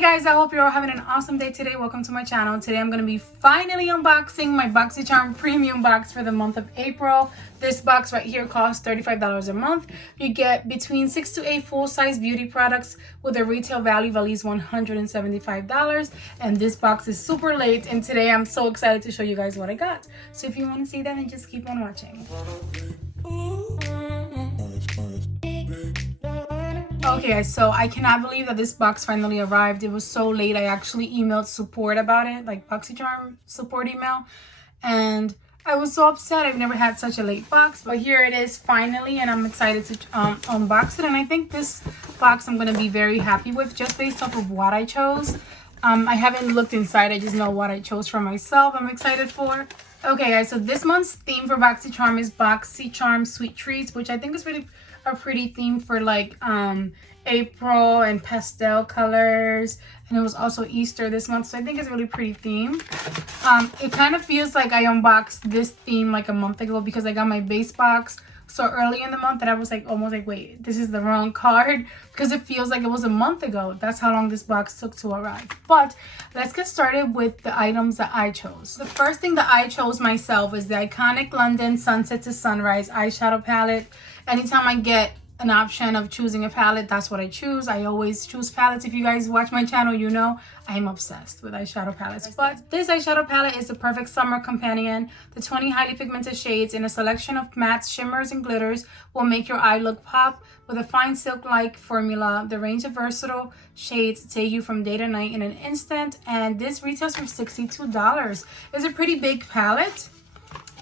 Hey guys, I hope you're all having an awesome day today. Welcome to my channel. Today I'm going to be finally unboxing my Boxycharm premium box for the month of April. This box right here costs $35 a month. You get between 6 to 8 full-size beauty products with a retail value of at least $175. And this box is super late, and today I'm so excited to show you guys what I got. So if you want to see that, then just keep on watching. Okay, so I cannot believe that this box finally arrived. It was so late. I actually emailed support about it, like Boxycharm support email, and I was so upset. I've never had such a late box, but here it is finally, and I'm excited to unbox it. And I think this box I'm going to be very happy with just based off of what I chose. I haven't looked inside. I just know what I chose for myself. I'm excited for. Okay, guys, so this month's theme for Boxycharm is Boxycharm Sweet Treats, which I think is really a pretty theme for like April and pastel colors, and it was also Easter this month, so I think it's a really pretty theme. It kind of feels like I unboxed this theme like a month ago because I got my base box so early in the month that I was like almost like, wait, this is the wrong card, because it feels like it was a month ago. That's how long this box took to arrive. But let's get started with the items that I chose. The first thing that I chose myself is the iconic London Sunset to Sunrise eyeshadow palette. Anytime I get an option of choosing a palette, that's what I choose. I always choose palettes. If you guys watch my channel, you know I am obsessed with eyeshadow palettes. But this eyeshadow palette is the perfect summer companion. The 20 highly pigmented shades in a selection of mattes, shimmers, and glitters will make your eye look pop. With a fine silk-like formula, the range of versatile shades take you from day to night in an instant. And this retails for $62. It's a pretty big palette,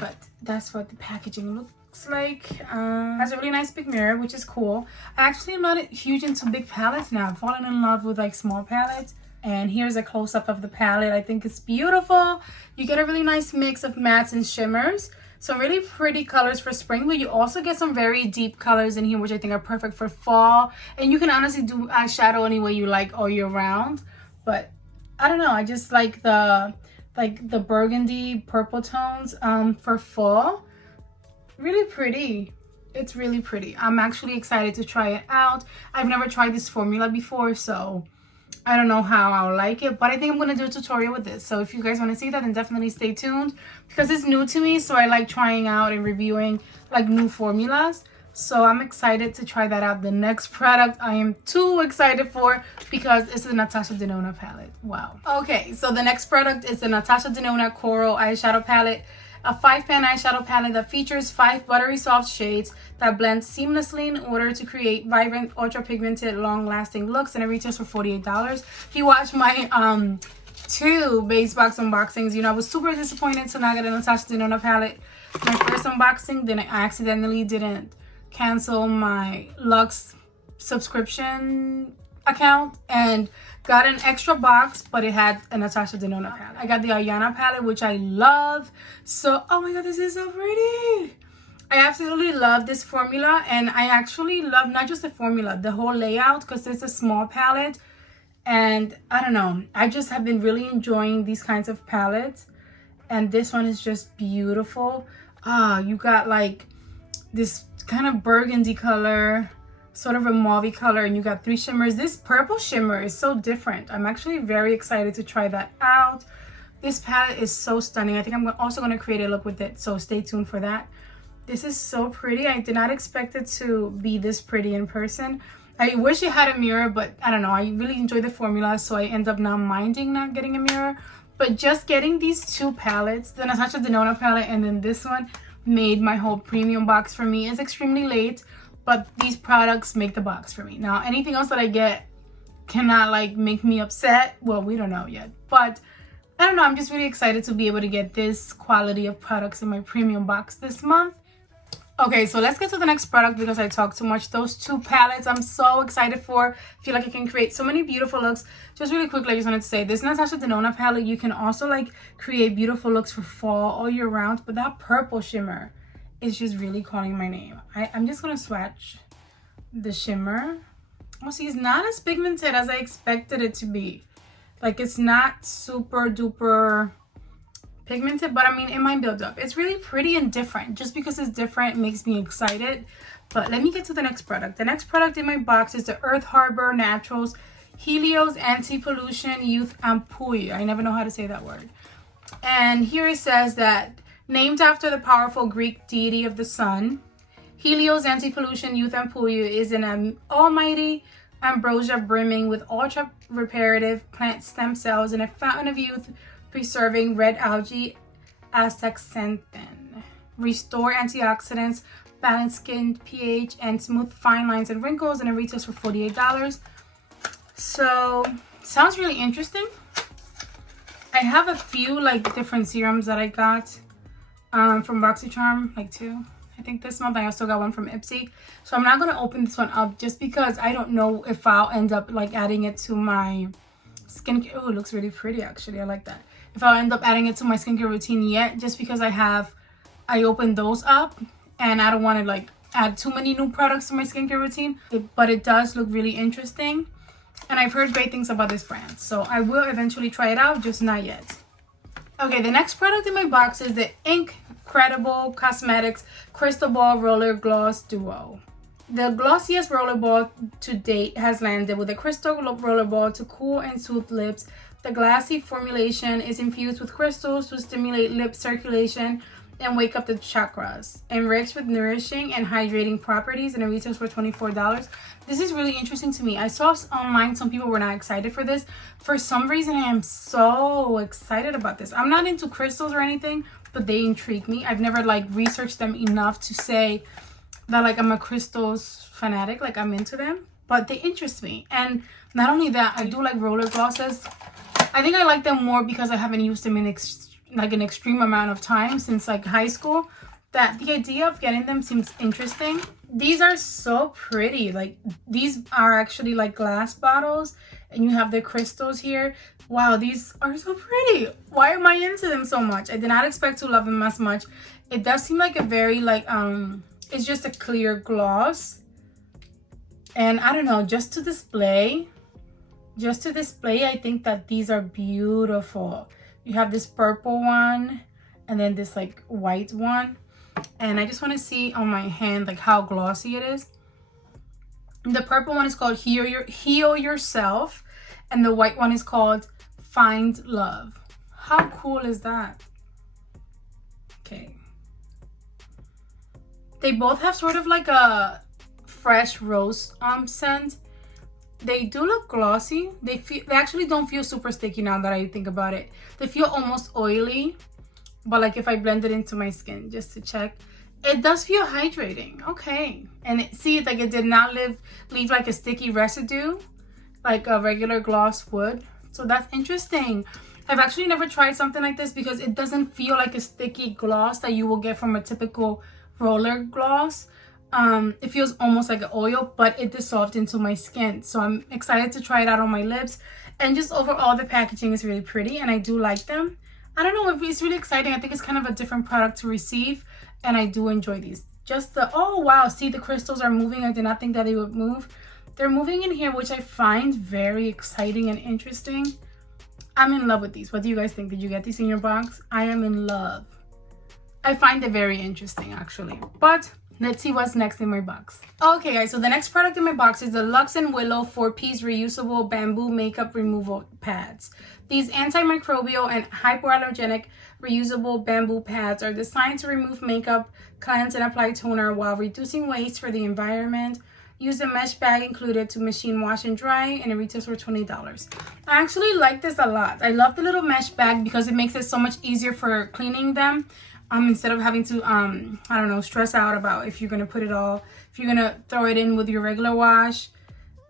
but that's what the packaging looks like. Has a really nice big mirror, which is cool. I actually am not huge into big palettes now. I've fallen in love with like small palettes, and here's a close-up of the palette. I think it's beautiful. You get a really nice mix of mattes and shimmers, some really pretty colors for spring, but you also get some very deep colors in here, which I think are perfect for fall. And you can honestly do eyeshadow any way you like all year round, but I don't know, I just like the burgundy purple tones for fall. Really pretty. It's really pretty. I'm actually excited to try it out. I've never tried this formula before, so I don't know how I'll like it, but I think I'm going to do a tutorial with this. So if you guys want to see that, then definitely stay tuned, because it's new to me, so I like trying out and reviewing like new formulas. So I'm excited to try that out. The next product I am too excited for, because it's the Natasha Denona palette. Wow. Okay, so the next product is the Natasha Denona Coral Eyeshadow Palette. A 5-pan eyeshadow palette that features 5 buttery soft shades that blend seamlessly in order to create vibrant, ultra pigmented, long-lasting looks, and it retails for $48. If you watch my 2 base box unboxings, you know I was super disappointed to not get a Natasha Denona palette. My first unboxing, then I accidentally didn't cancel my Luxe subscription account and got an extra box, but it had a Natasha Denona palette. I got the Ayanna palette, which I love. So, oh my god, this is so pretty. I absolutely love this formula, and I actually love not just the formula, the whole layout, because it's a small palette. And I don't know, I just have been really enjoying these kinds of palettes, and this one is just beautiful. You got like this kind of burgundy color, sort of a mauve color, and you got 3 shimmers. This purple shimmer is so different. I'm actually very excited to try that out. This palette is so stunning. I think I'm also going to create a look with it, so stay tuned for that. This is so pretty. I did not expect it to be this pretty in person. I wish it had a mirror, but I don't know. I really enjoy the formula, so I end up not minding not getting a mirror. But just getting these 2 palettes, the Natasha Denona palette and then this one, made my whole premium box for me. It's extremely late, but these products make the box for me. Now, anything else that I get cannot like make me upset. Well, we don't know yet, but I don't know. I'm just really excited to be able to get this quality of products in my premium box this month. Okay, so let's get to the next product because I talk too much. Those 2 palettes I'm so excited for. I feel like I can create so many beautiful looks. Just really quickly, I just wanted to say, this Natasha Denona palette, you can also like create beautiful looks for fall all year round, but that purple shimmer is just really calling my name. I'm just going to swatch the shimmer. Oh, see, it's not as pigmented as I expected it to be. Like, it's not super duper pigmented, but I mean, it might build up. It's really pretty and different. Just because it's different makes me excited. But let me get to the next product. The next product in my box is the Earth Harbor Naturals Helios Anti-Pollution Youth Ampoule. I never know how to say that word. And here it says that named after the powerful Greek deity of the sun, Helios Anti-Pollution Youth Ampoule is an almighty ambrosia brimming with ultra reparative plant stem cells and a fountain of youth preserving red algae astaxanthin. Restore antioxidants, balance skin pH, and smooth fine lines and wrinkles, and it retails for $48. So sounds really interesting. I have a few like different serums that I got from Boxycharm, like 2. I think this month I also got one from Ipsy. So I'm not going to open this one up just because I don't know if I'll end up like adding it to my skincare. Oh, it looks really pretty actually. I like that. If I'll end up adding it to my skincare routine yet, just because I opened those up and I don't want to like add too many new products to my skincare routine. But it does look really interesting. And I've heard great things about this brand. So I will eventually try it out, just not yet. Okay, the next product in my box is the Incredible Cosmetics Crystal Ball Roller Gloss Duo. The glossiest roller ball to date has landed with a crystal roller ball to cool and soothe lips. The glassy formulation is infused with crystals to stimulate lip circulation and wake up the chakras. Enriched with nourishing and hydrating properties, and it retails for $24. This is really interesting to me. I saw online some people were not excited for this. For some reason, I am so excited about this. I'm not into crystals or anything, but they intrigue me. I've never like researched them enough to say that like I'm a crystals fanatic, like I'm into them, but they interest me. And not only that, I do like roller glosses. I think I like them more because I haven't used them in an extreme amount of time since like high school, that the idea of getting them seems interesting. These are so pretty. Like these are actually like glass bottles and you have the crystals here. Wow, these are so pretty. Why am I into them so much? I did not expect to love them as much. It does seem like a very like it's just a clear gloss, and I don't know, just to display I think that these are beautiful. You have this purple one and then this like white one, and I just want to see on my hand like how glossy it is. The purple one is called Heal Yourself, and the white one is called Find Love. How cool is that? Okay, they both have sort of like a fresh rose scent. They do look glossy. They actually don't feel super sticky now that I think about it. They feel almost oily, but like if I blend it into my skin just to check, it does feel hydrating. Okay, and see, like it did not leave like a sticky residue like a regular gloss would. So that's interesting. I've actually never tried something like this because it doesn't feel like a sticky gloss that you will get from a typical roller gloss. It feels almost like an oil, but it dissolved into my skin. So I'm excited to try it out on my lips. And just overall, the packaging is really pretty and I do like them. I don't know if it's really exciting. I think it's kind of a different product to receive, and I do enjoy these. Just the, oh wow, see the crystals are moving. I did not think that they would move. They're moving in here, which I find very exciting and interesting. I'm in love with these. What do you guys think? Did you get these in your box? I am in love. I find it very interesting actually, but let's see what's next in my box. Okay guys, so the next product in my box is the Luxe and Willow 4-piece reusable bamboo makeup removal pads. These antimicrobial and hypoallergenic reusable bamboo pads are designed to remove makeup, cleanse, and apply toner while reducing waste for the environment. Use the mesh bag included to machine wash and dry, and it retails for $20. I actually like this a lot. I love the little mesh bag because it makes it so much easier for cleaning them. Instead of having to, I don't know, stress out about if you're going to put it all, if you're going to throw it in with your regular wash.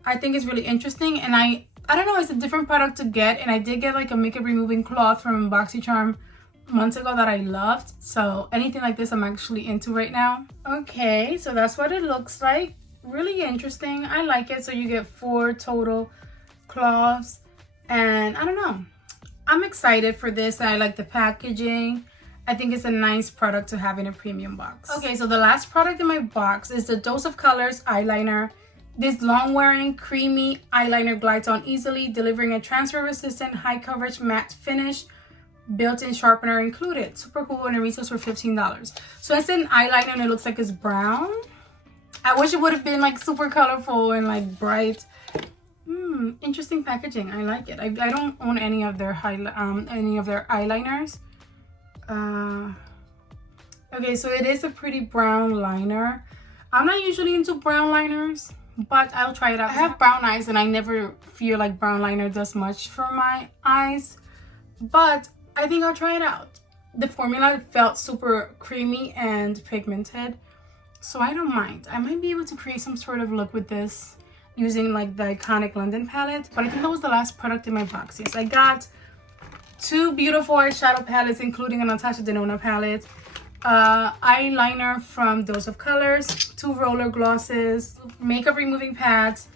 I think it's really interesting, and I don't know, it's a different product to get, and I did get like a makeup removing cloth from Boxycharm months ago that I loved. So anything like this I'm actually into right now. Okay, so that's what it looks like. Really interesting. I like it. So you get 4 total cloths, and I don't know, I'm excited for this. I like the packaging. I think it's a nice product to have in a premium box. Okay, so the last product in my box is the Dose of Colors eyeliner. This long-wearing, creamy eyeliner glides on easily, delivering a transfer-resistant, high-coverage matte finish, built-in sharpener included. Super cool, and it retails for $15. So it's an eyeliner and it looks like it's brown. I wish it would have been like super colorful and like bright. interesting packaging. I like it. I don't own any of their eyeliners. Okay, so it is a pretty brown liner. I'm not usually into brown liners, but I'll try it out. I have brown eyes and I never feel like brown liner does much for my eyes, but I think I'll try it out. The formula felt super creamy and pigmented, so I don't mind. I might be able to create some sort of look with this using like the iconic London palette, but I think that was the last product in my box. Yes, I got 2 beautiful eyeshadow palettes, including a Natasha Denona palette, eyeliner from Dose of Colors, 2 roller glosses, makeup removing pads,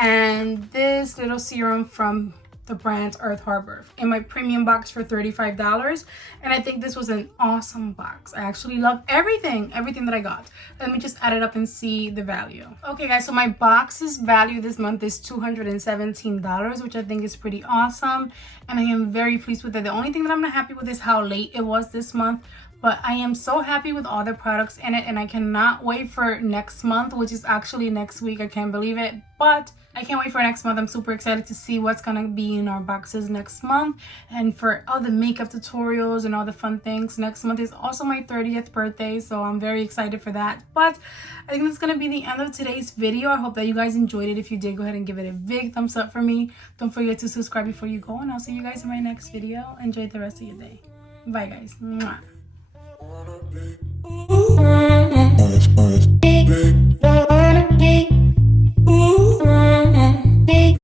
and this little serum from the brand Earth Harbor in my premium box for $35. And I think this was an awesome box. I actually love everything that I got. Let me just add it up and see the value. Okay guys, so my box's value this month is $217, which I think is pretty awesome, and I am very pleased with it. The only thing that I'm not happy with is how late it was this month, but I am so happy with all the products in it, and I cannot wait for next month, which is actually next week. I can't believe it, but I can't wait for next month. I'm super excited to see what's gonna be in our boxes next month, and for all the makeup tutorials and all the fun things. Next month is also my 30th birthday, so I'm very excited for that. But I think that's gonna be the end of today's video. I hope that you guys enjoyed it. If you did, go ahead and give it a big thumbs up for me. Don't forget to subscribe before you go, and I'll see you guys in my next video. Enjoy the rest of your day. Bye guys. Mwah.